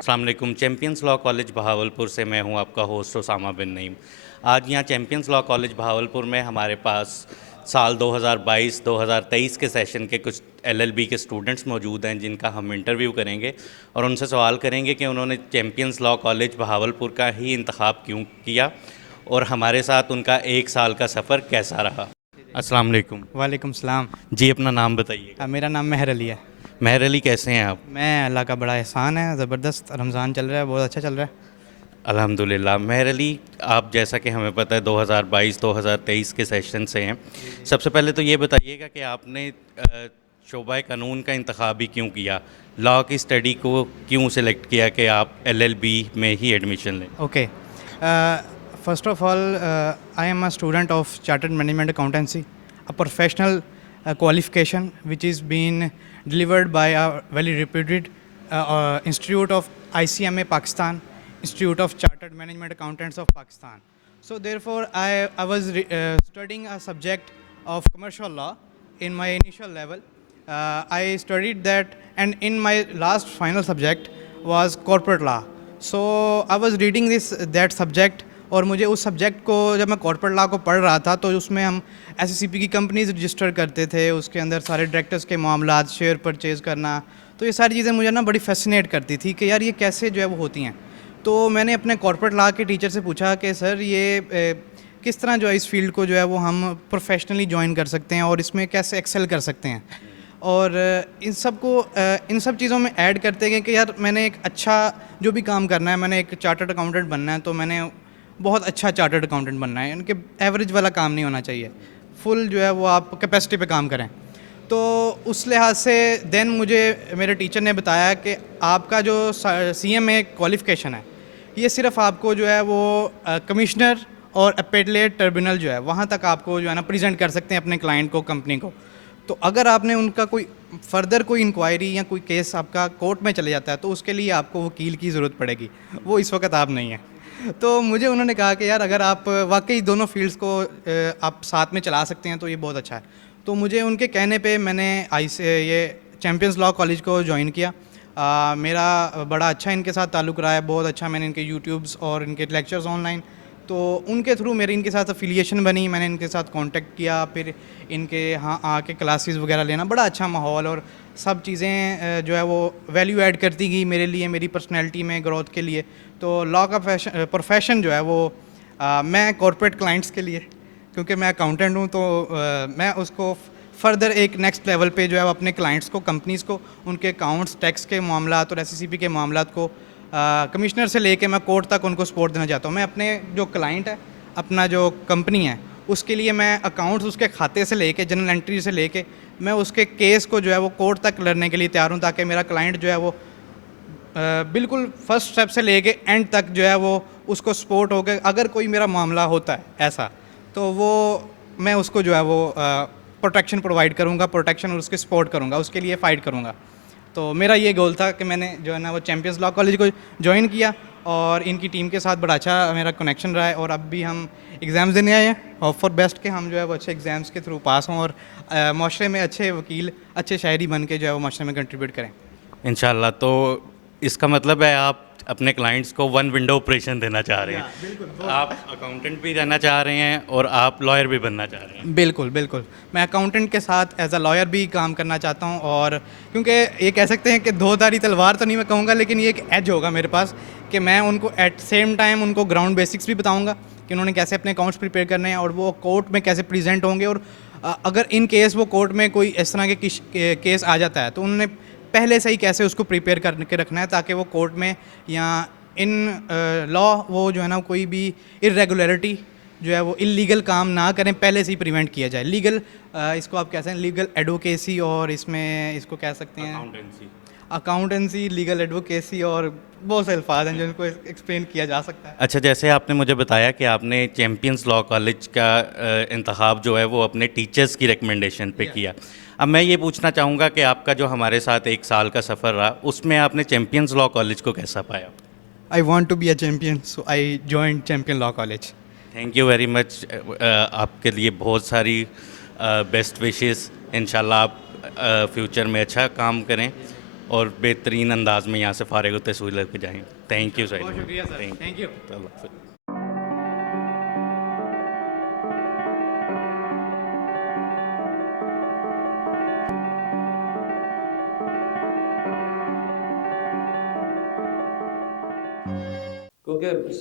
अस्सलाम वालेकुम। Champions law college Bahawalpur से मैं हूं आपका होस्ट उसामा बिन नईम। आज यहाँ चैंपियंस लॉ कॉलेज बहावलपुर में हमारे पास साल 2022-2023 के सेशन के कुछ एलएलबी के स्टूडेंट्स मौजूद हैं जिनका हम इंटरव्यू करेंगे और उनसे सवाल करेंगे कि उन्होंने चैंपियंस लॉ कॉलेज बहावलपुर का ही इंतखाब क्यों किया और हमारे साथ उनका एक साल का सफ़र कैसा रहा। अस्सलाम वालेकुम। वालेकुम सलाम। जी, अपना नाम बताइएगा। मेरा नाम महर अली है। महर अली, कैसे हैं आप? मैं अल्लाह का बड़ा एहसान है, ज़बरदस्त रमज़ान चल रहा है, बहुत अच्छा चल रहा है। अल्हम्दुलिल्लाह। महर अली, आप जैसा कि हमें पता है 2022-2023 के सेशन से हैं। सबसे पहले तो ये बताइएगा कि आपने शोबा कानून का इंतखाब ही क्यों किया? लॉ की स्टडी को क्यों सिलेक्ट किया कि आप एलएलबी में ही एडमिशन लें? Okay, first of all I am a student of chartered management accountancy, a professional qualification which is being delivered by a very reputed institute of ICMA Pakistan, Institute of Chartered Management Accountants of Pakistan. So therefore I was studying a subject of commercial law in my initial level. I studied that, and in my last final subject was corporate law. So I was reading that subject, और मुझे उस subject को जब मैं corporate law को पढ़ रहा था तो उसमें हम एसएससीपी की कंपनीज रजिस्टर करते थे, उसके अंदर सारे डायरेक्टर्स के मामलात, शेयर परचेज़ करना, तो ये सारी चीज़ें मुझे ना बड़ी फैसिनेट करती थी कि यार ये कैसे जो है वो होती हैं। तो मैंने अपने कॉर्पोरेट लॉ के टीचर से पूछा कि सर ये किस तरह जो है इस फील्ड को जो है वो हम प्रोफेशनली ज्वाइन कर सकते हैं और इसमें कैसे एक्सेल कर सकते हैं। और इन सब चीज़ों में ऐड करते गए कि यार मैंने एक अच्छा जो भी काम करना है, मैंने एक चार्टर्ड अकाउंटेंट बनना है, तो मैंने बहुत अच्छा चार्टर्ड अकाउंटेंट बनना है, इनके एवरेज वाला काम नहीं होना चाहिए, फुल जो है वो आप कैपेसिटी पे काम करें। तो उस लिहाज से देन मुझे मेरे टीचर ने बताया कि आपका जो सीएमए क्वालिफ़िकेशन है, ये सिर्फ आपको जो है वो कमिश्नर और अपेलेट ट्रिब्यूनल जो है वहाँ तक आपको जो है ना प्रेजेंट कर सकते हैं अपने क्लाइंट को, कंपनी को। तो अगर आपने उनका कोई फर्दर कोई इंक्वायरी या कोई केस आपका कोर्ट में चले जाता है तो उसके लिए आपको वकील की ज़रूरत पड़ेगी, वो इस वक्त आप नहीं है। तो मुझे उन्होंने कहा कि यार अगर आप वाकई दोनों फील्ड्स को आप साथ में चला सकते हैं तो ये बहुत अच्छा है। तो मुझे उनके कहने पे मैंने ये चैम्पियंस लॉ कॉलेज को ज्वाइन किया। मेरा बड़ा अच्छा इनके साथ ताल्लुक़ रहा है, बहुत अच्छा। मैंने इनके यूट्यूब्स और इनके लेक्चर्स ऑनलाइन, तो उनके थ्रू मेरी इनके साथ अफिलिएशन बनी, मैंने इनके साथ कांटेक्ट किया, फिर इनके यहाँ आके क्लासेस वगैरह लेना, बड़ा अच्छा माहौल और सब चीज़ें जो है वो वैल्यू ऐड करती गई मेरे लिए, मेरी पर्सनैलिटी में ग्रोथ के लिए। तो लॉ का प्रोफेशन जो है वो मैं कॉर्पोरेट क्लाइंट्स के लिए, क्योंकि मैं अकाउंटेंट हूँ, तो मैं उसको फर्दर एक नेक्स्ट लेवल पे जो है वो अपने क्लाइंट्स को, कंपनीज़ को, उनके अकाउंट्स, टैक्स के मामलात और एससीसीपी के मामलात को कमिश्नर से लेके मैं कोर्ट तक उनको सपोर्ट देना चाहता हूँ। मैं अपने जो क्लाइंट है, अपना जो कंपनी है, उसके लिए मैं अकाउंट्स उसके खाते से लेके, जनरल एंट्री से लेके, मैं उसके केस को जो है वो कोर्ट तक लड़ने के लिए तैयार हूँ, ताकि मेरा क्लाइंट जो है वो बिल्कुल फर्स्ट स्टेप से लेके एंड तक जो है वो उसको सपोर्ट हो के, अगर कोई मेरा मामला होता है ऐसा, तो वो मैं उसको जो है वो प्रोटेक्शन प्रोवाइड करूँगा, प्रोटेक्शन और उसके सपोर्ट करूँगा, उसके लिए फ़ाइट करूँगा। तो मेरा ये गोल था कि मैंने जो है ना वो चैम्पियंस लॉ कॉलेज को ज्वाइन किया और इनकी टीम के साथ बड़ा अच्छा मेरा कनेक्शन रहा है। और अब भी हम एग्ज़ाम्स देने आए हैं, होप फॉर बेस्ट के हम जो है वो अच्छे एग्ज़ाम्स के थ्रू पास हों और माशरे में अच्छे वकील, अच्छे शायरी बन के जो है वो माशरे में कंट्रीब्यूट करें इंशाल्लाह। तो इसका मतलब है आप अपने क्लाइंट्स को वन विंडो ऑपरेशन देना चाह रहे हैं। बिल्कुल, आप अकाउंटेंट भी रहना चाह रहे हैं और आप लॉयर भी बनना चाह रहे हैं। बिल्कुल, बिल्कुल। मैं अकाउंटेंट के साथ एज़ अ लॉयर भी काम करना चाहता हूँ, और क्योंकि ये कह सकते हैं कि दो-धारी तलवार तो नहीं मैं कहूँगा, लेकिन ये एक एज होगा मेरे पास कि मैं उनको एट सेम टाइम उनको ग्राउंड बेसिक्स भी बताऊँगा कि उन्होंने कैसे अपने अकाउंट्स प्रिपेयर करने हैं और वो कोर्ट में कैसे प्रेजेंट होंगे। और अगर इन केस वो कोर्ट में कोई इस तरह के केस आ जाता है तो उन्होंने पहले से ही कैसे उसको प्रिपेयर करके रखना है, ताकि वो कोर्ट में या इन लॉ वो जो है ना कोई भी इरेगुलरिटी जो है वो इलीगल काम ना करें, पहले से ही प्रिवेंट किया जाए। लीगल इसको आप कह सकते हैं लीगल एडवोकेसी, और इसमें इसको कह सकते हैं अकाउंटेंसी, लीगल एडवोकेसी, और बहुत से अल्फाज हैं जिनको एक्सप्लेन किया जा सकता है। अच्छा, जैसे आपने मुझे बताया कि आपने चैम्पियंस लॉ कॉलेज का इंतखाब जो है वो अपने टीचर्स की रिकमेंडेशन पे किया। अब मैं ये पूछना चाहूँगा कि आपका जो हमारे साथ एक साल का सफ़र रहा, उसमें आपने चैम्पियंस लॉ कॉलेज को कैसा पाया? I want to be a champion, so I join Champion Law College. Thank you very much. आपके लिए बहुत सारी बेस्ट विशेस। इंशाल्लाह आप फ्यूचर में अच्छा काम करें। और बेहतरीन अंदाज में यहाँ से फारिग होते हुए लेके जाएँ। Thank you sir. बहुत शुक्रिया सर, थैंक यू। क्योंकि